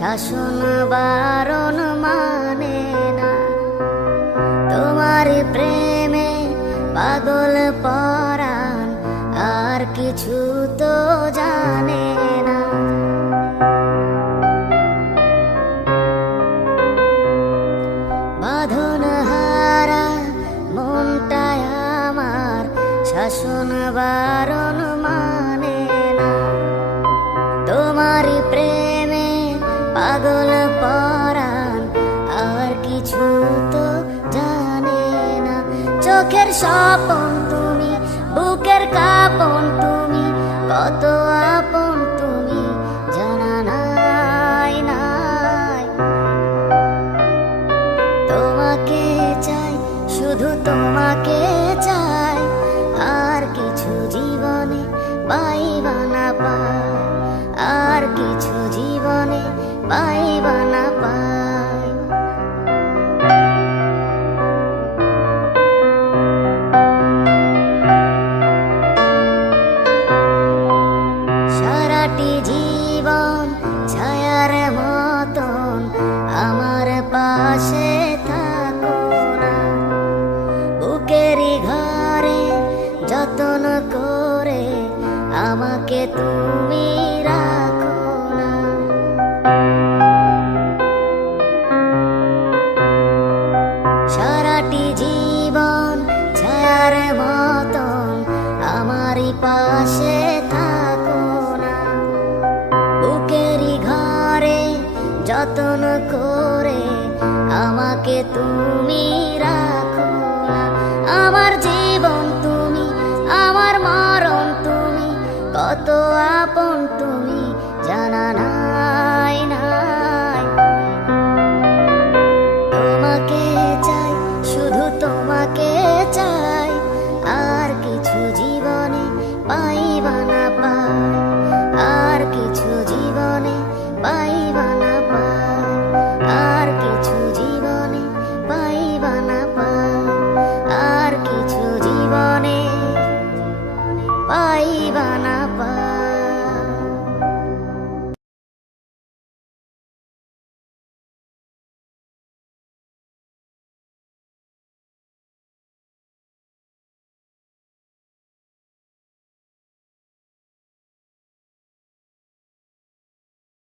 শাসন বারণ মানে না। তোমার প্রেমে পাগল পরাণ, আর কিছু তো জানে না। বাঁধন হারা মনটায় আমার, শাসন বারণ স্বপন তুমি, বুকের কাপন তুমি, কত আপন তুমি, জানা নাই নাই। তোমাকে চাই, শুধু তোমাকে চাই। যতন করে আমাকে তুমি রাখো না। সারাটি জীবন ছায়ার মতন আমারই পাশে থাকো না। বুকেরই ঘরে যতন করে আমাকে তুমি রাখো কত আপ kenapa-napa